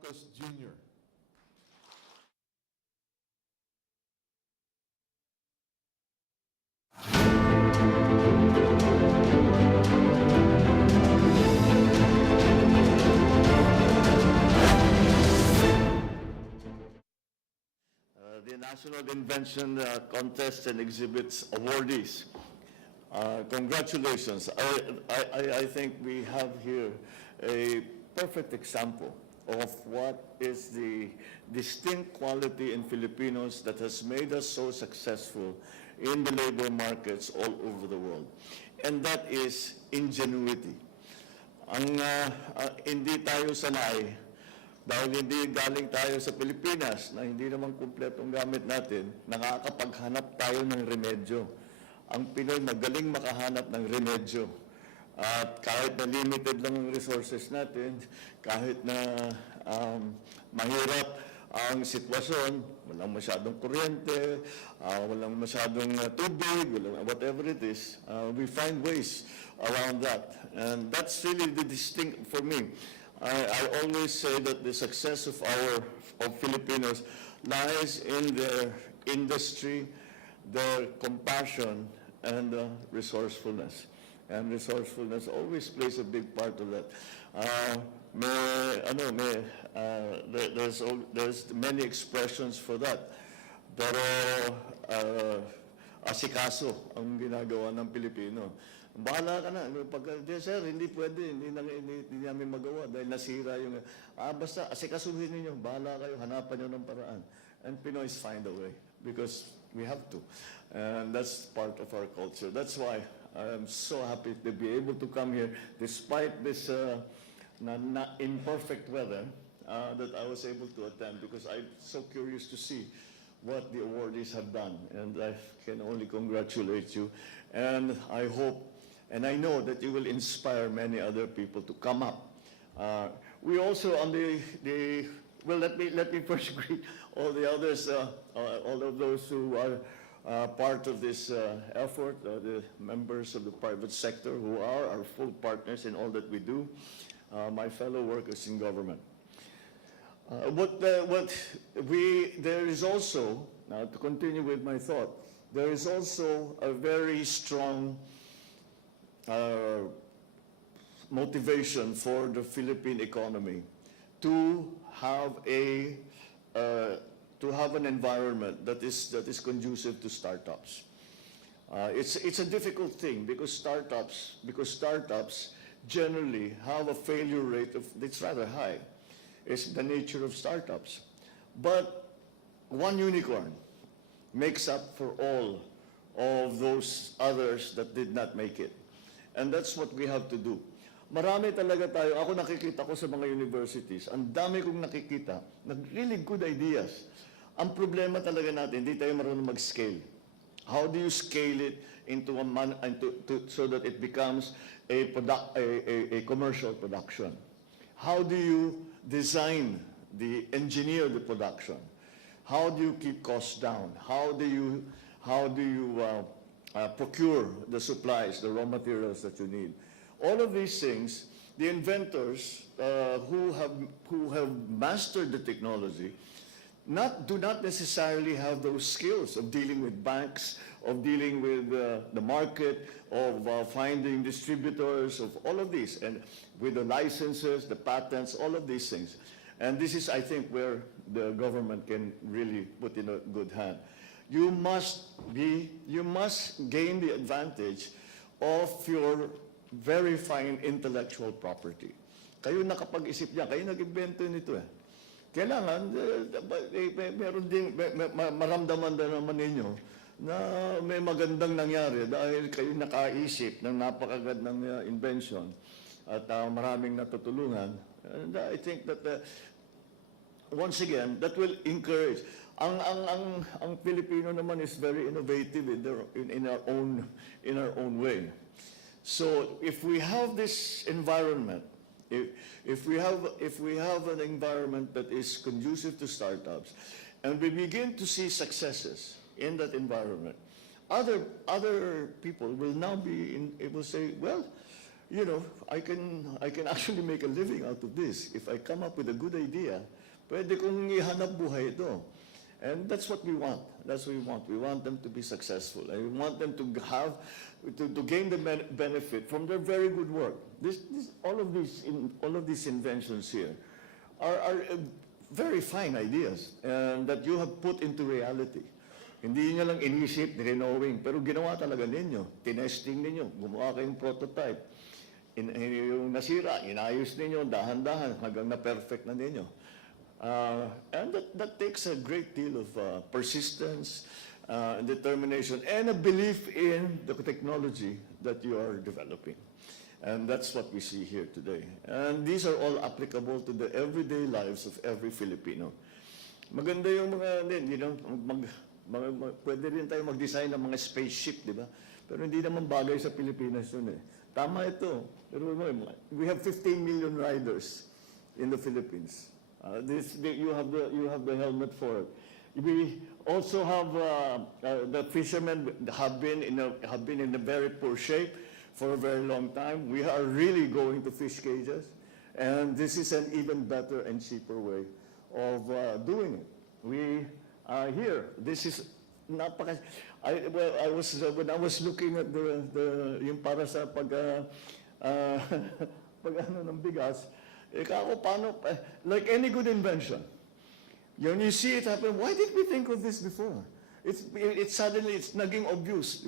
Jr. The National Invention Contest and Exhibits awardees. Congratulations. I think we have here a perfect example of what is the distinct quality in Filipinos that has made us so successful in the labor markets all over the world. And that is ingenuity. Hindi tayo sanay dahil hindi galing tayo sa Pilipinas na hindi naman kumpletong gamit natin, nakakapaghanap tayo ng remedyo. Ang Pinoy magaling makahanap ng remedyo. At kahit na limited lang ang resources natin, kahit na mahirap ang sitwasyon, walang masyadong kuryente, walang masyadong tubig, whatever it is, we find ways around that. And that's really the distinct for me. I always say that the success of Filipinos lies in their industry, their compassion, and resourcefulness. And resourcefulness always plays a big part of that. There's many expressions for that. Pero asikaso ang ginagawa ng Pilipino. Bahala ka na. Pagka, sir, hindi pwede. Hindi namin magawa dahil nasira yung... basta, asikasuhin ninyo. Bahala kayo. Hanapan nyo ng paraan. And Pinoys find a way because we have to. And that's part of our culture. That's why I'm so happy to be able to come here despite this imperfect weather that I was able to attend because I'm so curious to see what the awardees have done. And I can only congratulate you. And I hope and I know that you will inspire many other people to come up. We also on well, let me first greet all the others, all of those who are part of this effort, the members of the private sector who are our full partners in all that we do, my fellow workers in government. There is also, now to continue with my thought, there is also a very strong motivation for the Philippine economy to have an environment that is conducive to startups. It's a difficult thing because startups generally have a failure rate that's rather high. It's the nature of startups. But one unicorn makes up for all of those others that did not make it. And that's what we have to do. Marami talaga tayo. Ako nakikita ko sa mga universities. Ang dami kong nakikita. Really good ideas. Ang problema talaga natin, hindi tayo marunong mag-scale. How do you scale it into so that it becomes a commercial production? How do you engineer the production? How do you keep costs down? How do you procure the supplies, the raw materials that you need? All of these things, the inventors who have mastered the technology do not necessarily have those skills of dealing with banks, of dealing with the market, of finding distributors, of all of these, and with the licenses, the patents, all of these things. And this is, I think, where the government can really put in a good hand. You must gain the advantage of your very fine intellectual property. Kayo nakapag-isip niya, kayo nag-invento nito eh. Kailangan, maramdaman na naman ninyo na may magandang nangyari dahil kayo nakaisip ng napakagandang invention at maraming natutulungan. And I think that, once again, that will encourage. Ang Filipino naman is very innovative in our own way. So if we have this environment, if we have an environment that is conducive to startups, and we begin to see successes in that environment, other people will now be able to say, well, you know, I can actually make a living out of this. If I come up with a good idea, pwede kong ihanap buhay ito. And that's what we want. That's what we want. We want them to be successful. And we want them to have, to gain the benefit from their very good work. All of these inventions here are very fine ideas and that you have put into reality. Hindi niyo lang inisip, nirenowing, pero ginawa talaga ninyo. Tinesting ninyo, gumawa kayong prototype. Yung nasira, inayos ninyo, dahan-dahan, hanggang na-perfect na ninyo. And that takes a great deal of persistence, determination, and a belief in the technology that you are developing. And that's what we see here today. And these are all applicable to the everyday lives of every Filipino. Maganda yung mga, you know, pwede rin tayo mag-design ng mga spaceship, di ba? Pero hindi naman bagay sa Pilipinas yun eh. Tama ito. Pero we have 15 million riders in the Philippines. You have the helmet for it. We also have the fishermen have been in a very poor shape for a very long time. We are really going to fish cages, and this is an even better and cheaper way of doing it. We here. This is napaka. When I was looking at yung para sa pag ano ng bigas. Like any good invention, when you see it happen, why did we think of this before? It's suddenly, it's naging obvious.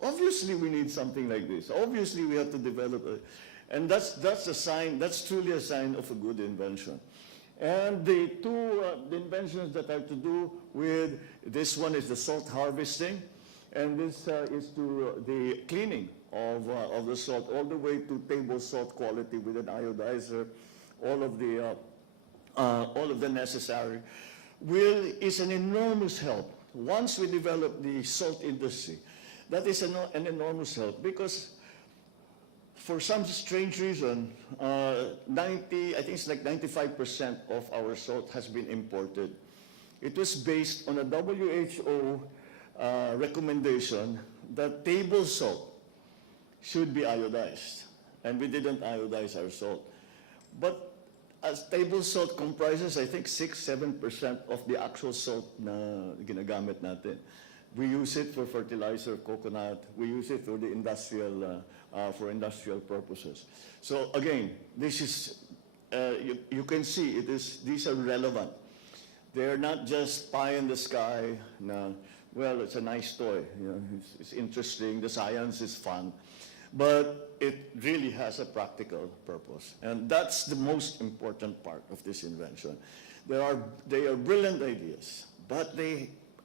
Obviously, we need something like this. Obviously, we have to develop it. And that's a sign, that's truly a sign of a good invention. And the two inventions that have to do with, this one is the salt harvesting, and this is to the cleaning of the salt, all the way to table salt quality with an iodizer, all of the necessary, is an enormous help. Once we develop the salt industry, that is an enormous help, because for some strange reason, I think it's like 95% of our salt has been imported. It was based on a WHO recommendation that table salt should be iodized, and we didn't iodize our salt. But as table salt comprises, I think, 6-7% of the actual salt na ginagamit natin. We use it for fertilizer, coconut. We use it for the industrial purposes. So again, this is you can see these are relevant. They're not just pie in the sky. Well, it's a nice toy. You know, it's interesting. The science is fun. But it really has a practical purpose. And that's the most important part of this invention. They are brilliant ideas, but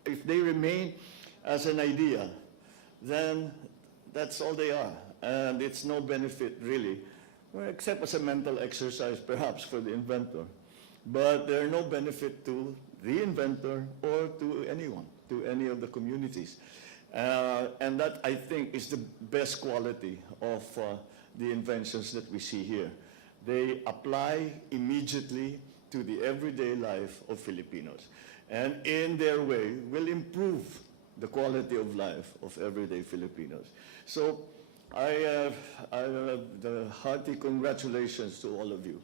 if they remain as an idea, then that's all they are. And it's no benefit really, well, except as a mental exercise perhaps for the inventor. But they're no benefit to the inventor or to anyone, to any of the communities. And that, I think, is the best quality of the inventions that we see here. They apply immediately to the everyday life of Filipinos, and in their way will improve the quality of life of everyday Filipinos. So I have the hearty congratulations to all of you.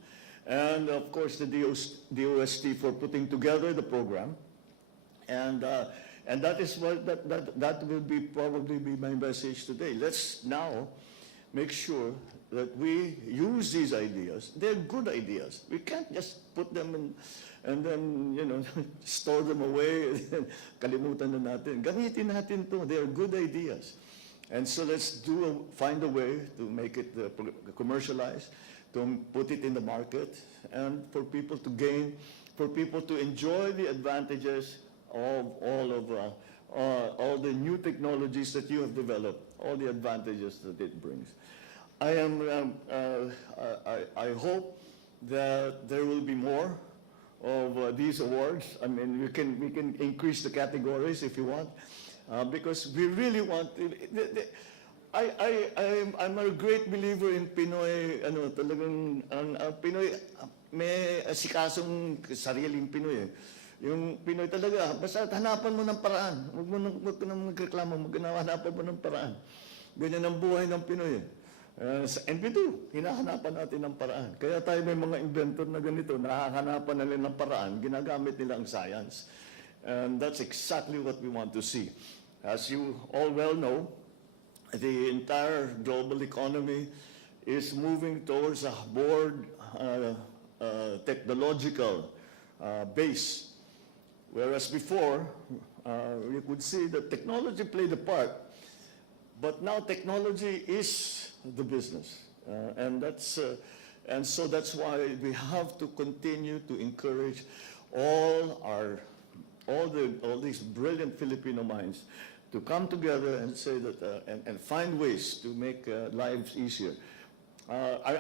And of course the DOST for putting together the program. And that is what that will probably be my message today. Let's now make sure that we use these ideas. They're good ideas. We can't just put them in and then, you know, store them away and kalimutan na natin. Gamitin natin to. They are good ideas. And so let's find a way to make it commercialized, to put it in the market, and for people to gain, for people to enjoy the advantages of all the new technologies that you have developed, all the advantages that it brings. I hope that there will be more of these awards. I mean, we can increase the categories if you want, because we really want. I'm a great believer in Pinoy. Talagang ang Pinoy may asikasong sariling Pinoy. Yung Pinoy talaga, basta hanapan mo ng paraan. Huwag ka nang magreklamo, hanapan mo ng paraan. Ganyan ang buhay ng Pinoy. And we do. Hinahanapan natin ng paraan. Kaya tayo may mga inventor na ganito, nakahanapan nila ng paraan, ginagamit nila ang science. And that's exactly what we want to see. As you all well know, the entire global economy is moving towards a more technological base. Whereas before, you could see that technology played a part, but now technology is the business. And so that's why we have to continue to encourage all these brilliant Filipino minds to come together and say that and find ways to make lives easier.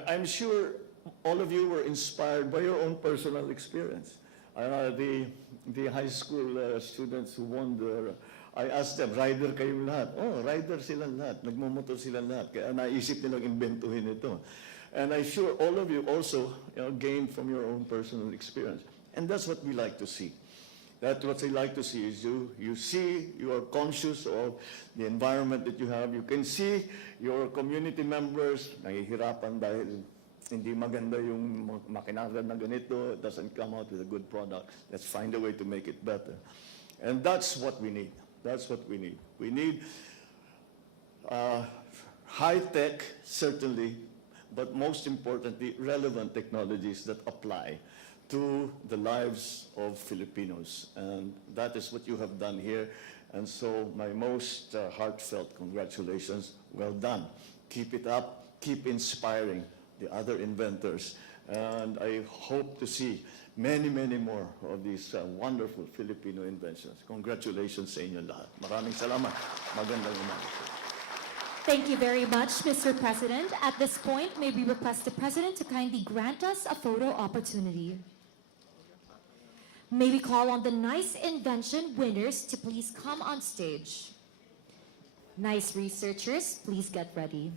I'm sure all of you were inspired by your own personal experience. The high school students who won I asked them, rider kayong lahat? Oh, rider silang lahat. Nagmumotor silang lahat. Kaya naisip nilang imbentuhin ito. And I'm sure all of you also gained from your own personal experience. And that's what we like to see. That's what I like to see is you see, you are conscious of the environment that you have. You can see your community members nahihirapan dahil hindi maganda yung makinaga na ganito. It doesn't come out with a good product. Let's find a way to make it better. And that's what we need. That's what we need. We need high tech, certainly, but most importantly, relevant technologies that apply to the lives of Filipinos. And that is what you have done here. And so my most heartfelt congratulations. Well done. Keep it up. Keep inspiring the other inventors. And I hope to see many, many more of these wonderful Filipino inventions. Congratulations sa inyo lahat. Maraming salamat. Magandang umaga. Thank you very much, Mr. President. At this point, may we request the President to kindly grant us a photo opportunity. May we call on the Nice Invention winners to please come on stage. Nice researchers, please get ready.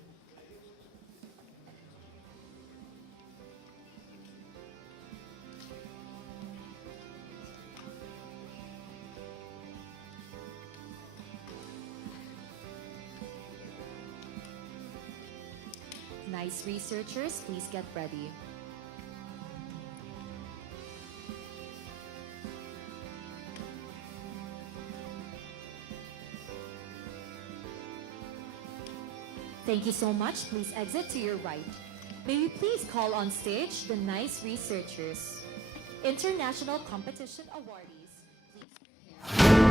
Nice researchers, please get ready. Thank you so much. Please exit to your right. May we please call on stage the Nice researchers. International Competition Awardees, please prepare.